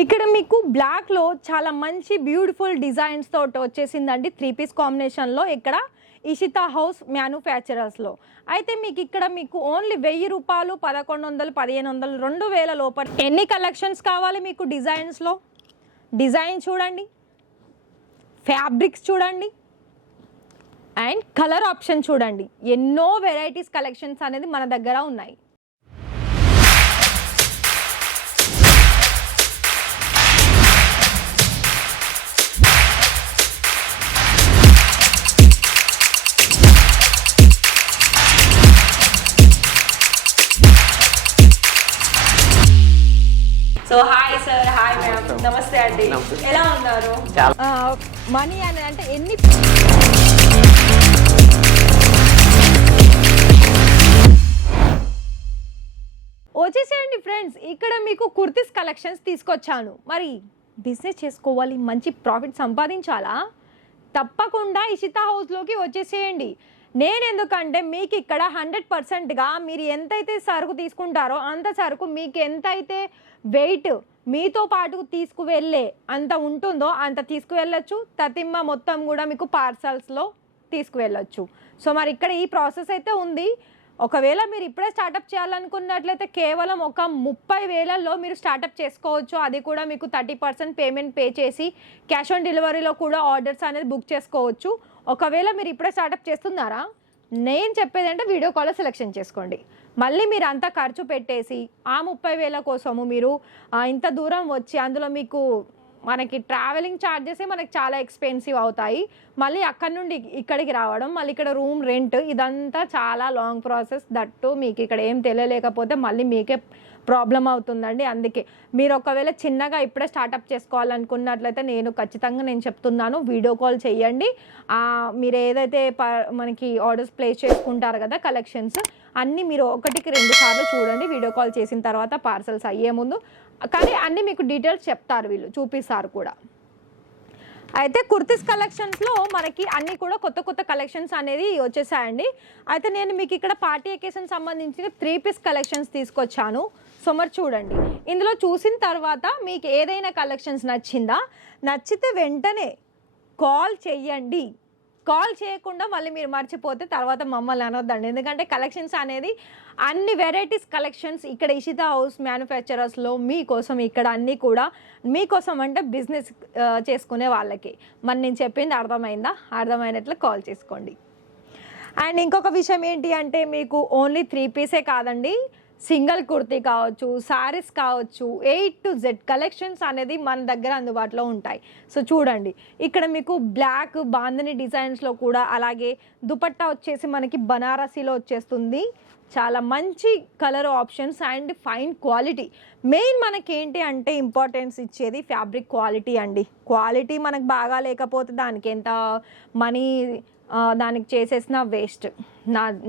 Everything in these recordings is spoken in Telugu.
ఇక్కడ మీకు బ్లాక్లో చాలా మంచి బ్యూటిఫుల్ డిజైన్స్ తోటి వచ్చేసిందండి 3 పీస్ కాంబినేషన్లో ఇక్కడ ఇషితా హౌస్ మ్యానుఫ్యాక్చరర్స్లో. అయితే మీకు ఇక్కడ మీకు ఓన్లీ 1000 రూపాయలు 1100 1500 2000 లోపల ఎన్ని కలెక్షన్స్ కావాలి మీకు డిజైన్స్లో. డిజైన్ చూడండి, ఫ్యాబ్రిక్స్ చూడండి అండ్ కలర్ ఆప్షన్ చూడండి. ఎన్నో వెరైటీస్ కలెక్షన్స్ అనేది మన దగ్గర ఉన్నాయి. So hi sir, hi ma'am, నమస్తే అండి. ఎలా ఉన్నారు? మనీ అని అంటే ఎన్ని వచ్చేసేయండి ఫ్రెండ్స్. ఇక్కడ మీకు కుర్తీస్ కలెక్షన్స్ తీసుకొచ్చాను. మరి బిజినెస్ చేసుకోవాలి, మంచి ప్రాఫిట్ సంపాదించాలా, తప్పకుండా ఇషితా హౌస్లోకి వచ్చేసేయండి. నేను ఎందుకంటే మీకు ఇక్కడ 100%గా మీరు ఎంతైతే సరుకు తీసుకుంటారో అంత సరుకు మీకు ఎంతైతే వెయిట్ మీతో పాటు తీసుకువెళ్ళే అంత ఉంటుందో అంత తీసుకువెళ్ళచ్చు. తతిమ్మ మొత్తం కూడా మీకు పార్సల్స్లో తీసుకువెళ్ళచ్చు. సో మరి ఇక్కడ ఈ ప్రాసెస్ అయితే ఉంది. ఒకవేళ మీరు ఇప్పుడే స్టార్టప్ చేయాలనుకున్నట్లయితే కేవలం ఒక 30,000లో మీరు స్టార్టప్ చేసుకోవచ్చు. అది కూడా మీకు 30% పేమెంట్ పే చేసి క్యాష్ ఆన్ డెలివరీలో కూడా ఆర్డర్స్ అనేది బుక్ చేసుకోవచ్చు. ఒకవేళ మీరు ఇప్పుడే స్టార్టప్ చేస్తున్నారా, నేను చెప్పేది అంటే వీడియో కాల్లో సెలెక్షన్ చేసుకోండి. మళ్ళీ మీరు అంతా ఖర్చు పెట్టేసి ఆ 30,000 కోసము మీరు ఇంత దూరం వచ్చి అందులో మీకు మనకి ట్రావెలింగ్ ఛార్జెసే మనకి చాలా ఎక్స్పెన్సివ్ అవుతాయి. మళ్ళీ అక్కడి నుండి ఇక్కడికి రావడం, మళ్ళీ ఇక్కడ రూమ్ రెంట్, ఇదంతా చాలా లాంగ్ ప్రాసెస్. దట్టు మీకు ఇక్కడ ఏం తెలియలేకపోతే మళ్ళీ మీకే ప్రాబ్లం అవుతుందండి. అందుకే మీరు ఒకవేళ చిన్నగా ఇప్పుడే స్టార్టప్ చేసుకోవాలనుకున్నట్లయితే నేను చెప్తున్నాను, వీడియో కాల్ చేయండి. మీరు ఏదైతే మనకి ఆర్డర్స్ ప్లేస్ చేసుకుంటారు కదా కలెక్షన్స్ అన్నీ మీరు 1కి 2 సార్లు చూడండి వీడియో కాల్ చేసిన తర్వాత, పార్సల్స్ అయ్యే ముందు. కానీ అన్నీ మీకు డీటెయిల్స్ చెప్తారు, వీళ్ళు చూపిస్తారు కూడా. అయితే కుర్తీస్ కలెక్షన్స్లో మనకి అన్నీ కూడా కొత్త కొత్త కలెక్షన్స్ అనేది వచ్చేసాయండి. అయితే నేను మీకు ఇక్కడ పార్టీ అకేషన్ సంబంధించిన 3 పీస్ కలెక్షన్స్ తీసుకొచ్చాను. సో మరి చూడండి, ఇందులో చూసిన తర్వాత మీకు ఏదైనా కలెక్షన్స్ నచ్చితే వెంటనే కాల్ చెయ్యండి. కాల్ చేయకుండా మళ్ళీ మీరు మర్చిపోతే తర్వాత మమ్మల్ని అనొద్దండి. ఎందుకంటే కలెక్షన్స్ అనేది అన్ని వెరైటీస్ కలెక్షన్స్ ఇక్కడ ఇషితా హౌస్ మ్యానుఫ్యాక్చరర్స్లో మీకోసం, ఇక్కడ అన్నీ కూడా మీకోసం అంటే బిజినెస్ చేసుకునే వాళ్ళకి. మరి నేను చెప్పింది అర్థమైందా? అర్థమైనట్లు కాల్ చేసుకోండి. అండ్ ఇంకొక విషయం ఏంటి అంటే మీకు ఓన్లీ 3 పీసే కాదండి, సింగిల్ కుర్తీ కావచ్చు, శారీస్ కావచ్చు, A to Z కలెక్షన్స్ అనేది మన దగ్గర అందుబాటులో ఉంటాయి. సో చూడండి, ఇక్కడ మీకు బ్లాక్ బాందని డిజైన్స్లో కూడా, అలాగే దుపట్టా వచ్చేసి మనకి బనారసీలో వచ్చేస్తుంది. చాలా మంచి colour options and fine quality. Main మనకి ఏంటి అంటే ఇంపార్టెన్స్ ఇచ్చేది ఫ్యాబ్రిక్ క్వాలిటీ అండి. క్వాలిటీ మనకు బాగా లేకపోతే దానికి ఎంత మనీ దానికి చేసేసిన వేస్ట్.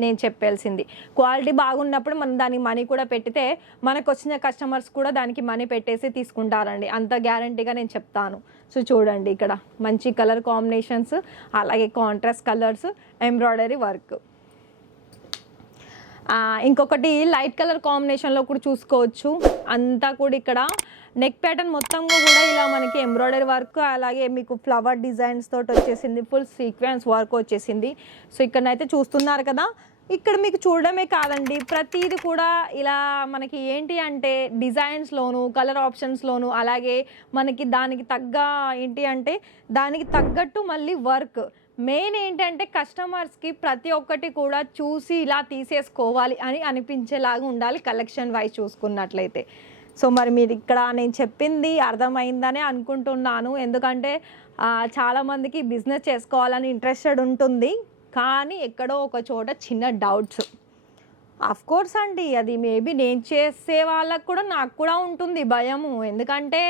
నేను చెప్పాల్సింది క్వాలిటీ బాగున్నప్పుడు మనం దానికి మనీ కూడా పెట్టితే మనకు వచ్చిన కస్టమర్స్ కూడా దానికి మనీ పెట్టేసి తీసుకుంటారండి, అంత గ్యారంటీగా నేను చెప్తాను. సో చూడండి, ఇక్కడ మంచి కలర్ కాంబినేషన్స్, అలాగే కాంట్రాస్ట్ కలర్స్, ఎంబ్రాయిడరీ వర్క్. ఇంకొకటి లైట్ కలర్ కాంబినేషన్లో కూడా చూసుకోవచ్చు. అంతా కూడా ఇక్కడ నెక్ ప్యాటర్న్ మొత్తంగా కూడా ఇలా మనకి ఎంబ్రాయిడరీ వర్క్, అలాగే మీకు ఫ్లవర్ డిజైన్స్ తోటి వచ్చేసింది, ఫుల్ సీక్వెన్స్ వర్క్ వచ్చేసింది. సో ఇక్కడనైతే చూస్తున్నారు కదా, ఇక్కడ మీకు చూడడమే కాదండి, ప్రతిది కూడా ఇలా మనకి ఏంటి అంటే డిజైన్స్లోను, కలర్ ఆప్షన్స్లోను, అలాగే మనకి దానికి తగ్గట్టు మళ్ళీ వర్క్. మెయిన్ ఏంటంటే కస్టమర్స్కి ప్రతి ఒక్కటి కూడా చూసి ఇలా తీసేసుకోవాలి అని అనిపించేలాగా ఉండాలి కలెక్షన్ వైజ్ చూసుకున్నట్లయితే. సో మరి మీరు ఇక్కడ నేను చెప్పింది అర్థమైందనే అనుకుంటున్నాను. ఎందుకంటే చాలామందికి బిజినెస్ చేసుకోవాలని ఇంట్రెస్టెడ్ ఉంటుంది, కానీ ఎక్కడో ఒక చోట చిన్న డౌట్స్. అఫ్కోర్స్ అండి, అది మేబీ నేను చేసే వాళ్ళకు కూడా నాకు కూడా ఉంటుంది భయము. ఎందుకంటే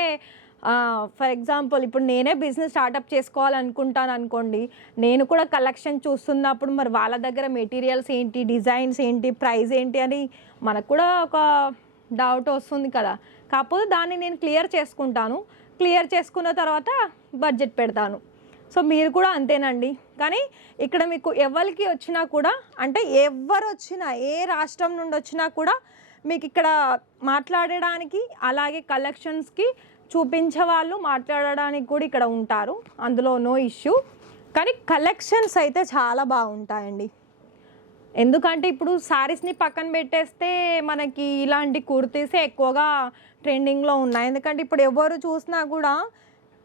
ఫర్ ఎగ్జాంపుల్ ఇప్పుడు నేనే బిజినెస్ స్టార్టప్ చేసుకోవాలనుకుంటాను అనుకోండి, నేను కూడా కలెక్షన్ చూస్తున్నప్పుడు మరి వాళ్ళ దగ్గర మెటీరియల్స్ ఏంటి, డిజైన్స్ ఏంటి, ప్రైస్ ఏంటి అని మనకు కూడా ఒక డౌట్ వస్తుంది కదా. కాకపోతే దాన్ని నేను క్లియర్ చేసుకుంటాను. క్లియర్ చేసుకున్న తర్వాత బడ్జెట్ పెడతాను. సో మీరు కూడా అంతేనండి. కానీ ఇక్కడ మీకు ఎవరికి వచ్చినా కూడా, అంటే ఎవరు వచ్చినా, ఏ రాష్ట్రం నుండి వచ్చినా కూడా మీకు ఇక్కడ మాట్లాడడానికి, అలాగే కలెక్షన్స్కి చూపించే వాళ్ళు మాట్లాడడానికి కూడా ఇక్కడ ఉంటారు, అందులో నో ఇష్యూ. కానీ కలెక్షన్స్ అయితే చాలా బాగుంటాయండి. ఎందుకంటే ఇప్పుడు శారీస్ని పక్కన పెట్టేస్తే మనకి ఇలాంటి కుర్తీసే ఎక్కువగా ట్రెండింగ్లో ఉన్నాయి. ఎందుకంటే ఇప్పుడు ఎవరు చూసినా కూడా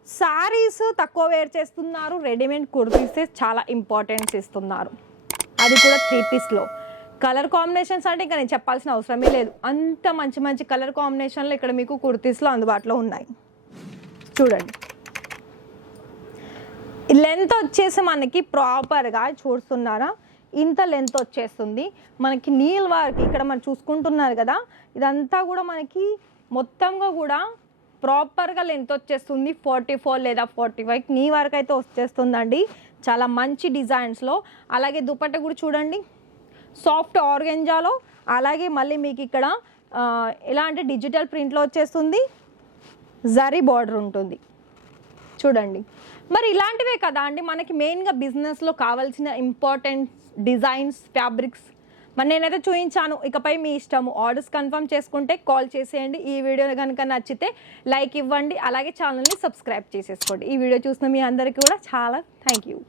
శారీస్ తక్కువ వేర్ చేస్తున్నారు, రెడీమేడ్ కుర్తీసే చాలా ఇంపార్టెన్స్ ఇస్తున్నారు, అది కూడా 3 పీస్లో. కలర్ కాంబినేషన్స్ అంటే ఇంకా నేను చెప్పాల్సిన అవసరమే లేదు, అంత మంచి మంచి కలర్ కాంబినేషన్లు ఇక్కడ మీకు కుర్తీస్లో అందుబాటులో ఉన్నాయి. చూడండి, లెంత్ వచ్చేసి మనకి ప్రాపర్గా చూస్తున్నారా, ఇంత లెంత్ వచ్చేస్తుంది మనకి. నీల్ వర్క్ ఇక్కడ మనం చూసుకుంటున్నారు కదా, ఇదంతా కూడా మనకి మొత్తంగా కూడా ప్రాపర్గా లెంత్ వచ్చేస్తుంది. 44 లేదా 45 నీ వరకు అయితే వచ్చేస్తుందండి, చాలా మంచి డిజైన్స్లో. అలాగే దుపట్టా కూడా చూడండి, సాఫ్ట్ ఆర్గెంజాలో. అలాగే మళ్ళీ మీకు ఇక్కడ ఇలాంటి డిజిటల్ ప్రింట్లో వచ్చేస్తుంది, జరీ బార్డర్ ఉంటుంది చూడండి. మరి ఇలాంటివే కదా అండి మనకి మెయిన్గా బిజినెస్లో కావాల్సిన ఇంపార్టెంట్ డిజైన్స్, ఫ్యాబ్రిక్స్. మరి నేనైతే చూపించాను, ఇకపై మీ ఇష్టము. ఆర్డర్స్ కన్ఫర్మ్ చేసుకుంటే కాల్ చేసేయండి. ఈ వీడియో కనుక నచ్చితే లైక్ ఇవ్వండి, అలాగే ఛానల్ని సబ్స్క్రైబ్ చేసేసుకోండి. ఈ వీడియో చూసిన మీ అందరికీ కూడా చాలా థ్యాంక్ యూ.